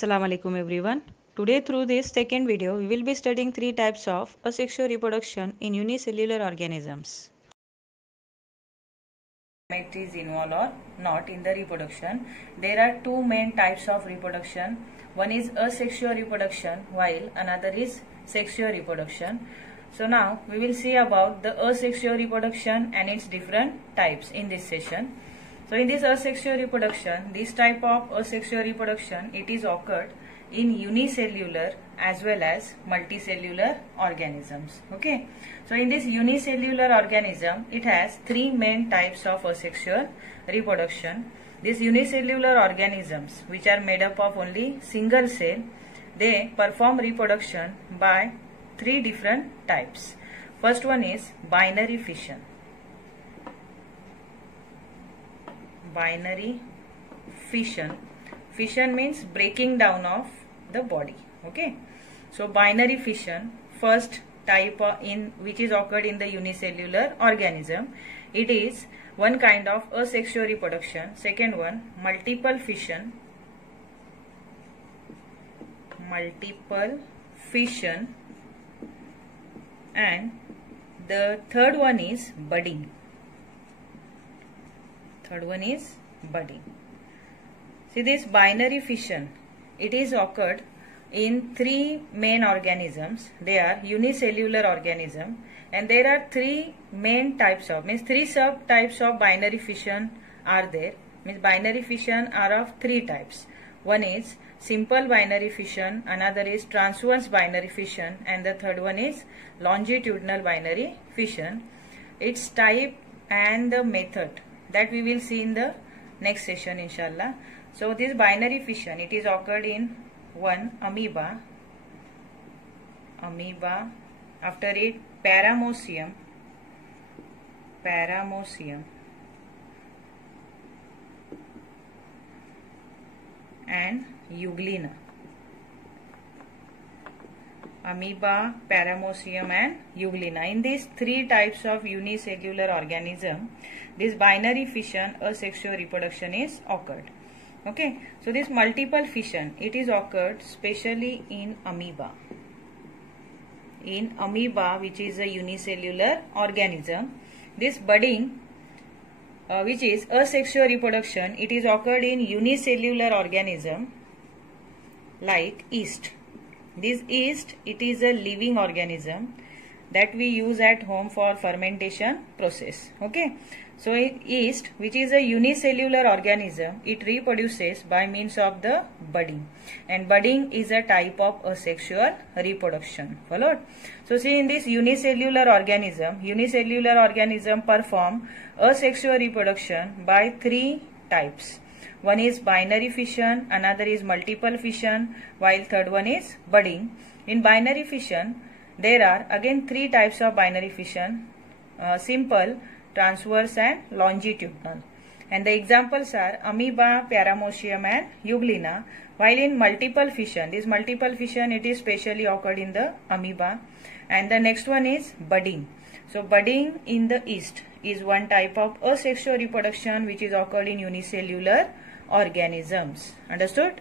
Assalamu alaikum everyone. Today through this second video we will be studying three types of asexual reproduction in unicellular organisms. Gametry is involved or not in the reproduction. There are two main types of reproduction. One is asexual reproduction while another is sexual reproduction. So now we will see about the asexual reproduction and its different types in this session. So in this asexual reproduction, this type of asexual reproduction, it is occurred in unicellular as well as multicellular organisms. Okay. So in this unicellular organism, it has three main types of asexual reproduction. These unicellular organisms, which are made up of only single cell, they perform reproduction by three different types. First one is binary fission. Binary fission. Fission means breaking down of the body. Okay. So binary fission, first type in which is occurred in the unicellular organism. It is one kind of asexual reproduction. Second one, multiple fission. Multiple fission. And the third one is budding. Third one is budding. See, this binary fission, it is occurred in three main organisms. They are unicellular organism, and there are three main types of, means three subtypes of binary fission are there. Means binary fission are of three types. One is simple binary fission, another is transverse binary fission, and the third one is longitudinal binary fission. Its type and the method that we will see in the next session, inshallah. So this binary fission, it is occurred in one amoeba. After it paramecium, and euglena. Amoeba, paramecium and euglena. In these three types of unicellular organism, this binary fission, asexual reproduction is occurred. Okay. So this multiple fission, it is occurred specially in amoeba. In amoeba, which is a unicellular organism, this budding, which is asexual reproduction, it is occurred in unicellular organism like yeast. This yeast, it is a living organism that we use at home for fermentation process. Okay. So yeast, which is a unicellular organism, it reproduces by means of the budding, and budding is a type of asexual reproduction. Followed? So see, in this unicellular organism perform asexual reproduction by three types. One is binary fission, another is multiple fission, while third one is budding. In binary fission, there are again three types of binary fission, simple, transverse and longitudinal. And the examples are amoeba, paramecium and euglena. While in multiple fission, this multiple fission, it is specially occurred in the amoeba. And the next one is budding. So budding in the yeast is one type of asexual reproduction which is occurred in unicellular organisms. Understood?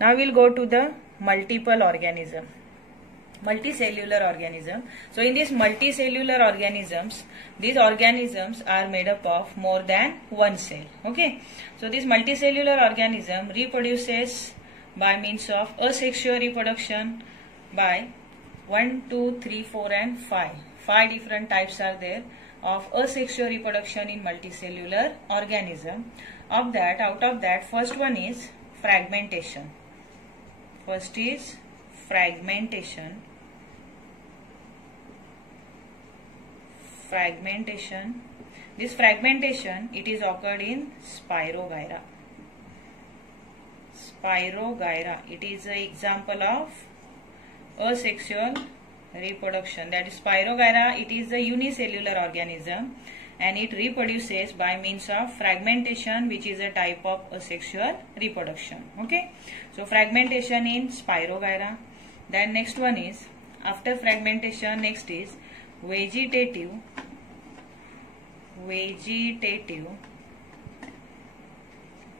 Now we will go to the multiple organism. Multicellular organism. So in these multicellular organisms, these organisms are made up of more than one cell. Okay. So this multicellular organism reproduces by means of asexual reproduction by 1, 2, 3, 4 and 5. 5 different types are there of asexual reproduction in multicellular organism. Out of that, first one is fragmentation. First is fragmentation. This fragmentation, it is occurred in Spirogyra. It is an example of asexual reproduction. That is Spirogyra, it is a unicellular organism and it reproduces by means of fragmentation, which is a type of asexual reproduction. Okay. So fragmentation in Spirogyra. Then next one is, after fragmentation, next is vegetative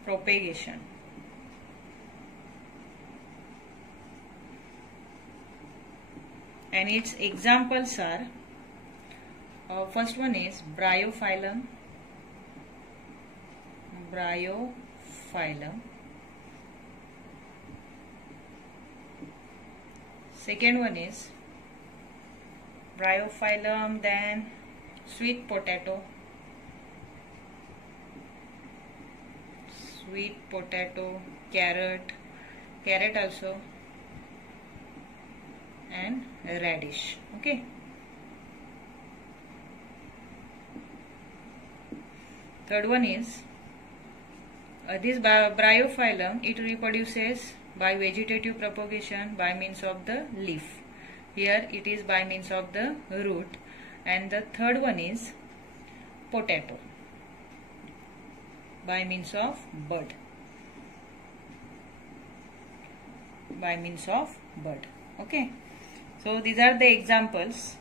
propagation. and its examples are, first one is bryophyllum. Second one is bryophyllum, then sweet potato, carrot also, and radish. Okay. Third one is this bryophyllum. It reproduces by vegetative propagation by means of the leaf. Here it is by means of the root. And the third one is potato, by means of bud. Okay. So these are the examples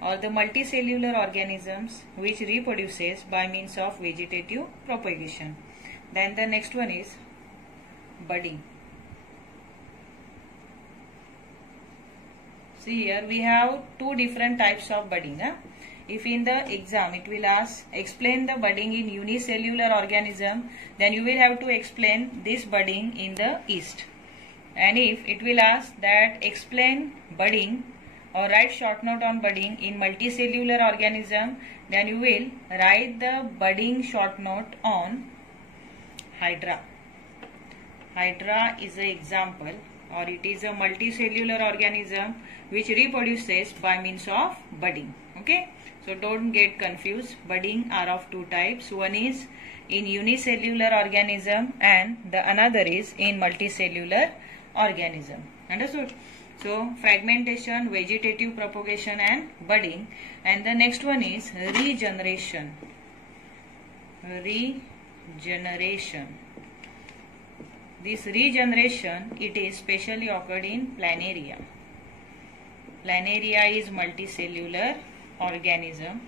or the multicellular organisms which reproduces by means of vegetative propagation. Then the next one is budding. See, here we have two different types of budding. If in the exam it will ask explain the budding in unicellular organism, then you will have to explain this budding in the yeast. And if it will ask that explain budding or write short note on budding in multicellular organism, then you will write the budding short note on hydra. Hydra is an example, or it is a multicellular organism which reproduces by means of budding. Okay, so don't get confused. Budding are of two types. One is in unicellular organism and the another is in multicellular organism. Understood? So fragmentation, vegetative propagation and budding. And the next one is regeneration. This regeneration, it is specially occurred in planaria. Planaria is multicellular organism.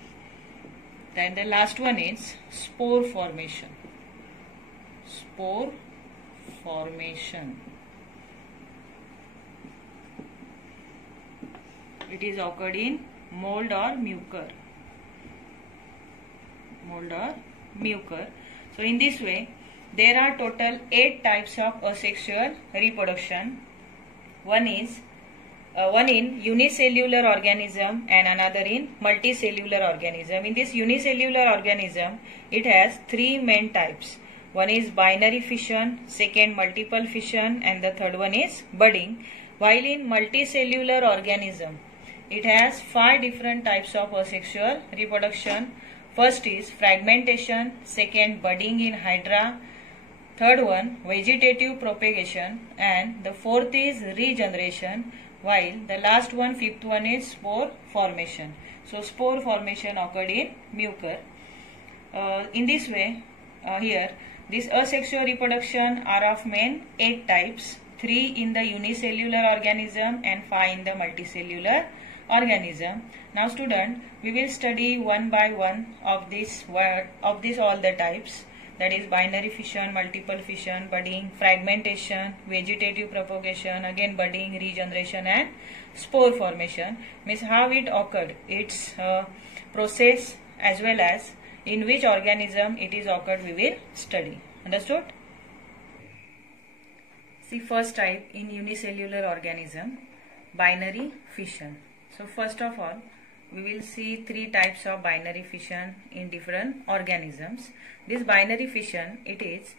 Then the last one is spore formation. It is occurred in mold or mucor. So in this way, there are total 8 types of asexual reproduction. One in unicellular organism and another in multicellular organism. In this unicellular organism, it has 3 main types. One is binary fission, second multiple fission, and the third one is budding. While in multicellular organism, it has 5 different types of asexual reproduction. First is fragmentation, second budding in hydra, third one vegetative propagation, and the fourth is regeneration, while the last one, fifth one, is spore formation. So spore formation occurred in mucor. In this way, here this asexual reproduction are of main 8 types, 3 in the unicellular organism and 5 in the multicellular organism. Now student, we will study one by one of all the types, that is binary fission, multiple fission, budding, fragmentation, vegetative propagation, again budding, regeneration and spore formation. Means how it occurred, its process as well as in which organism it is occurred we will study. Understood? See, first type in unicellular organism, binary fission. So first of all, we will see 3 types of binary fission in different organisms. This binary fission, it is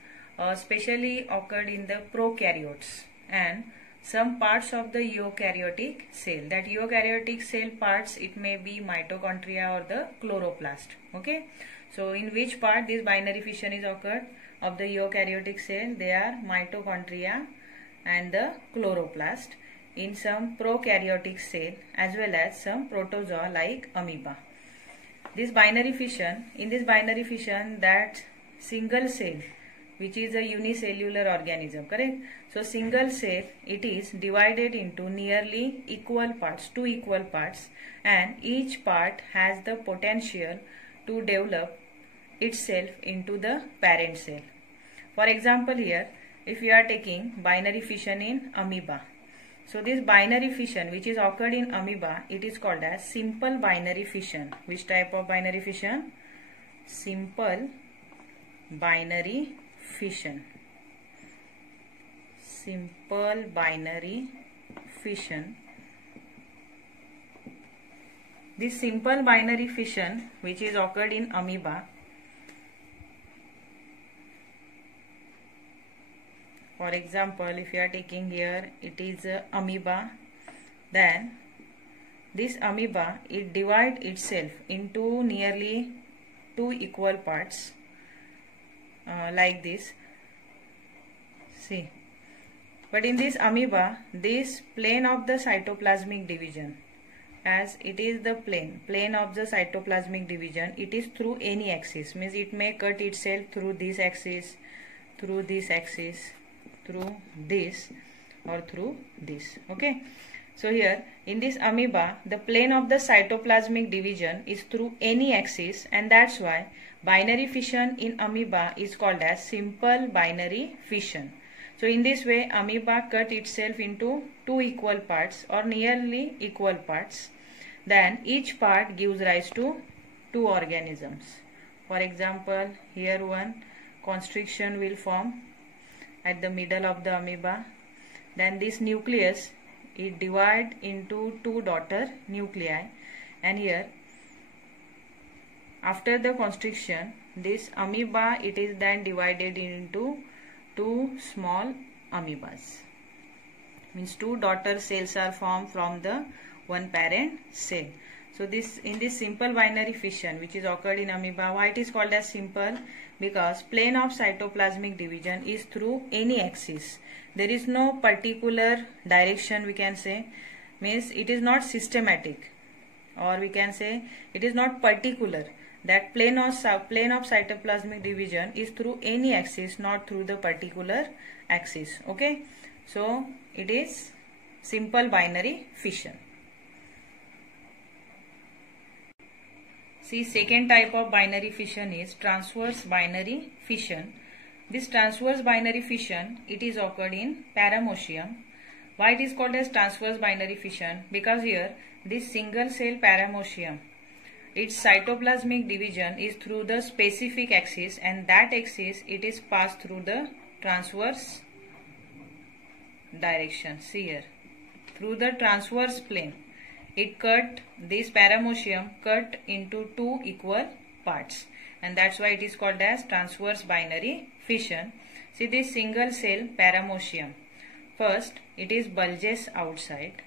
specially occurred in the prokaryotes and some parts of the eukaryotic cell. That eukaryotic cell parts, it may be mitochondria or the chloroplast. Okay. So in which part this binary fission is occurred of the eukaryotic cell? They are mitochondria and the chloroplast in some prokaryotic cell as well as some protozoa like amoeba. This binary fission, in this binary fission, that single cell which is a unicellular organism, correct? So single cell, it is divided into nearly equal parts, 2 equal parts, and each part has the potential to develop itself into the parent cell. For example, here if you are taking binary fission in amoeba, So this binary fission which is occurred in amoeba, it is called as simple binary fission. Which type of binary fission? Simple binary fission. Simple binary fission. This simple binary fission which is occurred in amoeba, for example, if you are taking here, it is amoeba, then this amoeba, it divides itself into nearly 2 equal parts like this. See, but in this amoeba, this plane of the cytoplasmic division, as it is the plane of the cytoplasmic division, it is through any axis, means it may cut itself through this axis, through this axis, through this, or through this. Okay, so here in this amoeba, the plane of the cytoplasmic division is through any axis, and that's why binary fission in amoeba is called as simple binary fission. So in this way, amoeba cut itself into 2 equal parts or nearly equal parts. Then each part gives rise to 2 organisms. For example, here one constriction will form at the middle of the amoeba. Then this nucleus, it divides into 2 daughter nuclei, and here after the constriction, this amoeba, it is then divided into 2 small amoebas. Means 2 daughter cells are formed from the one parent cell. So this, in this simple binary fission which is occurred in amoeba, why it is called as simple? Because plane of cytoplasmic division is through any axis. There is no particular direction, we can say, means it is not systematic, or we can say it is not particular. That plane of cytoplasmic division is through any axis, not through the particular axis. Okay, so it is simple binary fission. See, second type of binary fission is transverse binary fission. This transverse binary fission, it is occurred in Paramecium. Why it is called as transverse binary fission? Because here this single cell Paramecium, its cytoplasmic division is through the specific axis, and that axis, it is passed through the transverse direction. See here, through the transverse plane, it cut, this Paramecium cut into 2 equal parts, and that's why it is called as transverse binary fission. See, this single cell Paramecium, first it is bulges outside,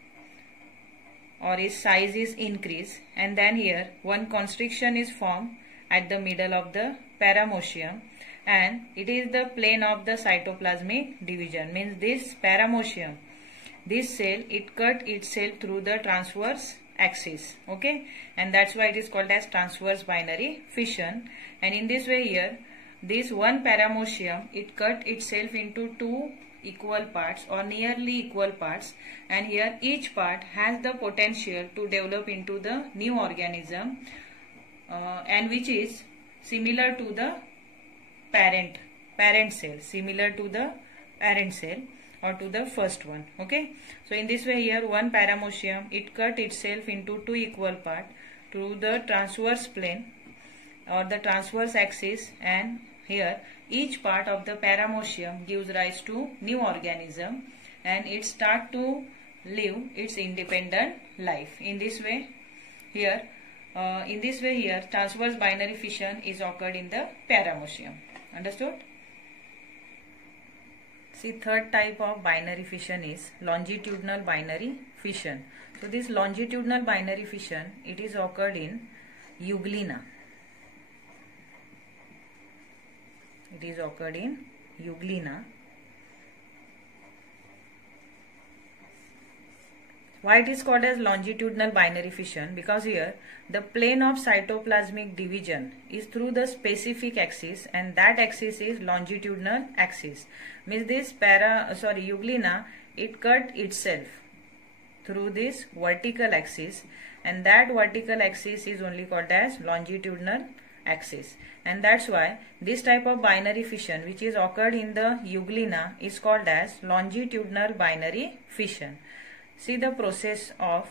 or its size is increased, and then here one constriction is formed at the middle of the Paramecium, and it is the plane of the cytoplasmic division. Means this Paramecium, this cell, it cut itself through the transverse axis. Okay, and that's why it is called as transverse binary fission. And in this way here, this one Paramecium, it cut itself into 2 equal parts or nearly equal parts, and here each part has the potential to develop into the new organism, and which is similar to the parent cell, similar to the parent cell or to the first one. Okay, so in this way here one Paramecium, it cut itself into 2 equal parts through the transverse plane or the transverse axis, and here each part of the Paramecium gives rise to new organism, and it start to live its independent life. In this way here, transverse binary fission is occurred in the Paramecium. Understood? See, third type of binary fission is longitudinal binary fission. So this longitudinal binary fission, it is occurred in Euglena. It is occurred in Euglena. Why it is called as longitudinal binary fission? Because here the plane of cytoplasmic division is through the specific axis, and that axis is longitudinal axis. Means this Euglena, it cut itself through this vertical axis, and that vertical axis is only called as longitudinal axis, and that's why this type of binary fission which is occurred in the Euglena is called as longitudinal binary fission. see the process of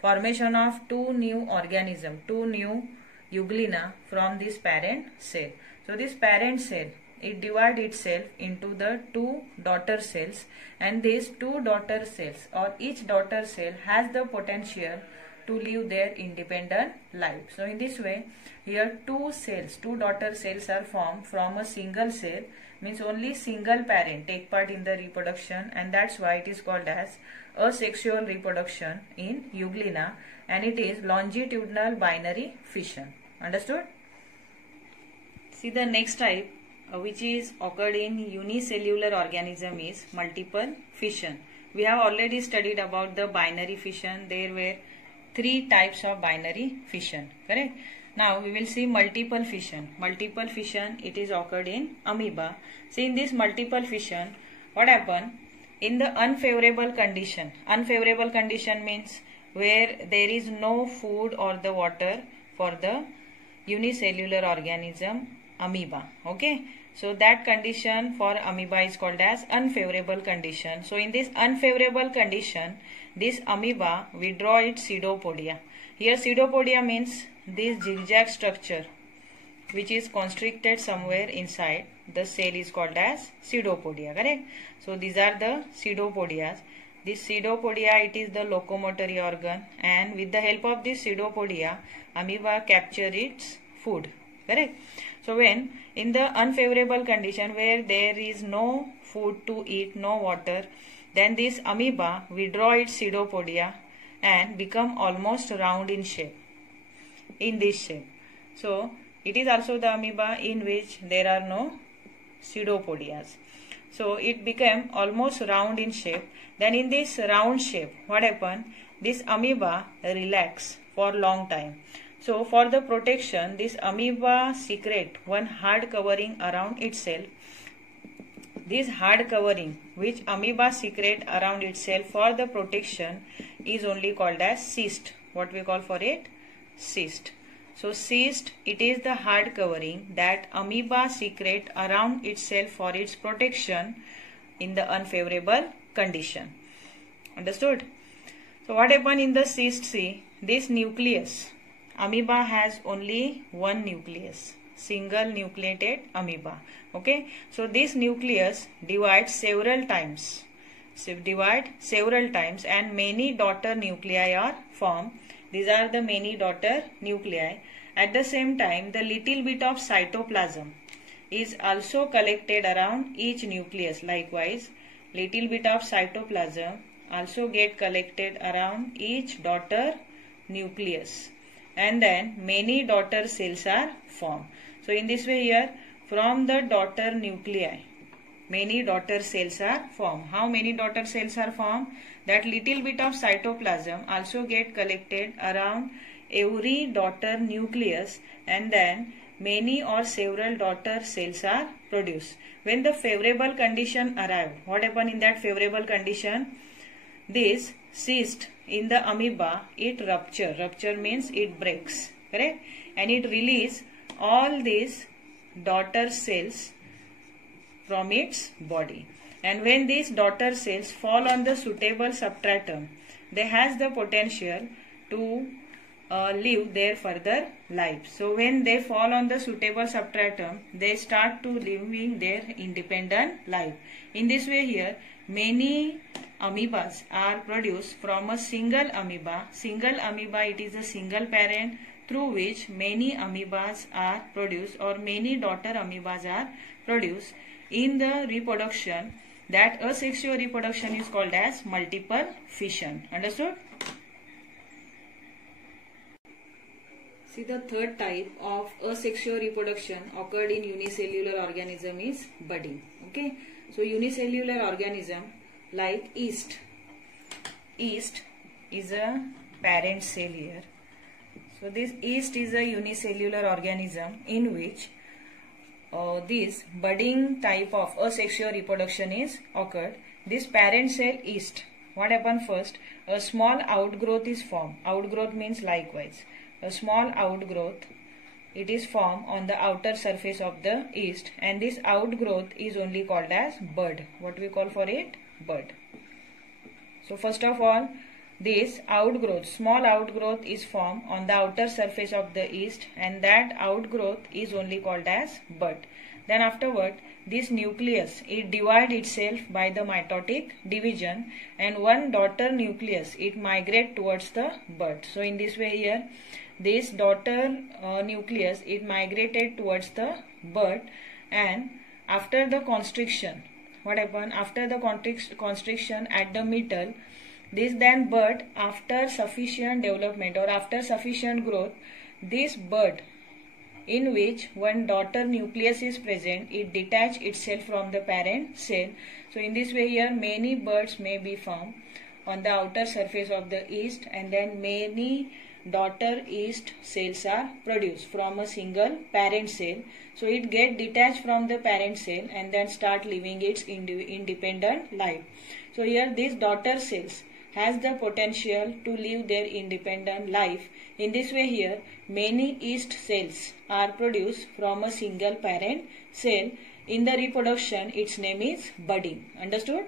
formation of two new organisms, two new euglena from this parent cell. So this parent cell, it divides itself into the two daughter cells, and these two daughter cells or each daughter cell has the potential to live their independent life. So in this way, here two cells, two daughter cells are formed from a single cell, means only single parent take part in the reproduction, and that's why it is called as asexual reproduction in euglena, and it is longitudinal binary fission. Understood? See the next type which is occurred in unicellular organism is multiple fission. We have already studied about the binary fission. There were three types of binary fission, correct? Now we will see multiple fission. Multiple fission, it is occurred in amoeba. See, in this multiple fission, what happened? In the unfavorable condition. Unfavorable condition means where there is no food or the water for the unicellular organism amoeba. Okay, so that condition for amoeba is called as unfavorable condition. So in this unfavorable condition, this amoeba withdraw its pseudopodia. Here pseudopodia means this zigzag structure which is constricted somewhere inside the cell is called as pseudopodia, correct? So these are the pseudopodias. This pseudopodia, it is the locomotory organ, and with the help of this pseudopodia, amoeba capture its food, correct? So when in the unfavorable condition where there is no food to eat, no water, then this amoeba withdraw its pseudopodia and become almost round in shape, in this shape. So it is also the amoeba in which there are no pseudopodias. So it became almost round in shape. Then in this round shape, what happened? This amoeba relax for long time. So for the protection, this amoeba secrete one hard covering around itself. This hard covering which amoeba secrete around itself for the protection is only called as cyst. What we call for it? Cyst. So cyst, it is the hard covering that amoeba secrete around itself for its protection in the unfavorable condition. Understood? So what happened in the cyst? See, this nucleus, amoeba has only one nucleus, single nucleated amoeba. Okay, so this nucleus divides several times. And many daughter nuclei are formed. These are the many daughter nuclei. At the same time, the little bit of cytoplasm is also collected around each nucleus. Likewise, little bit of cytoplasm also get collected around each daughter nucleus. And then many daughter cells are formed. So in this way here, from the daughter nuclei, many daughter cells are formed. How many daughter cells are formed? That little bit of cytoplasm also get collected around every daughter nucleus, and then many or several daughter cells are produced. When the favorable condition arrived, what happened in that favorable condition? This cyst in the amoeba, it rupture. Rupture means it breaks, correct? And it release all these daughter cells from its body. And when these daughter cells fall on the suitable substratum, they has the potential to live their further life. So when they fall on the suitable substratum, they start to living their independent life. In this way here, many amoebas are produced from a single amoeba. Single amoeba, it is a single parent through which many amoebas are produced, or many daughter amoebas are produced. In the reproduction, that asexual reproduction is called as multiple fission. Understood? See, the third type of asexual reproduction occurred in unicellular organism is budding. Okay, so unicellular organism like yeast. Yeast is a parent cell here. So this yeast is a unicellular organism in which this budding type of asexual reproduction is occurred. This parent cell yeast, what happened first? A small outgrowth is formed. Outgrowth means likewise. A small outgrowth, it is formed on the outer surface of the yeast, and this outgrowth is only called as bud. What we call for it? Bud. So first of all, this outgrowth, small outgrowth is formed on the outer surface of the yeast, and that outgrowth is only called as bud. Then afterward, this nucleus, it divides itself by the mitotic division, and one daughter nucleus, it migrates towards the bud. So in this way here, this daughter nucleus, it migrated towards the bud, and after the constriction, what happened? After the constriction at the middle, this then bud, after sufficient development or after sufficient growth, this bud in which one daughter nucleus is present, it detaches itself from the parent cell. So in this way here, many buds may be found on the outer surface of the yeast, and then many daughter yeast cells are produced from a single parent cell. So it gets detached from the parent cell and then start living its independent life. So here these daughter cells has the potential to live their independent life. In this way here, many yeast cells are produced from a single parent cell. In the reproduction, its name is budding. Understood?